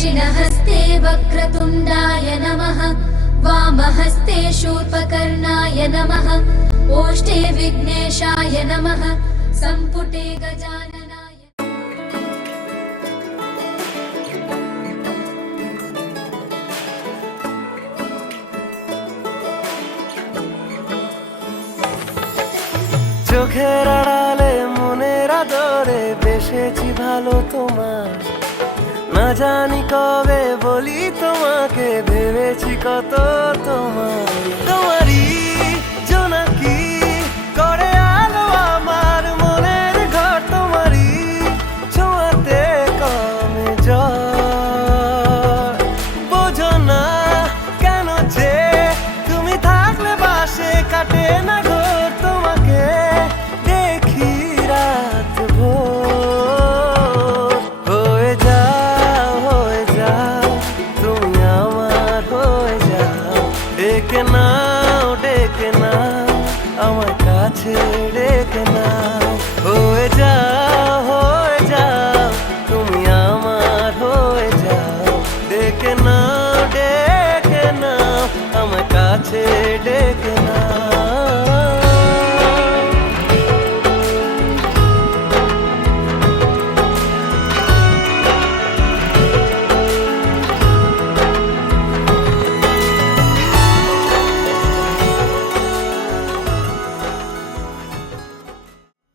दक्षिणहस्ते वक्रतुण्डाय नमः वामहस्ते शूर्पकर्णाय नमः ओष्ठे विघ्नेशाय नमः सम्पुटे गजाननाय। চোখের আড়ালে মনের আদরে বেসেছি ভালো তোমার, না জানি কবে বলি তোমাকে, ভেবেছি কত তোমারই জোনাকি করে আলো আমার মনের ঘর, তোমারই ছোঁয়াতে কমে জ্বর। বোঝো না কেন যে তুমি থাকলে বাসে কাটে না ঘোর, তোমাকে দেখি রাত ভোর। হয়ে যাও তুমি আমার, হয়ে যাও, ডেকে নাও আমার কাছে।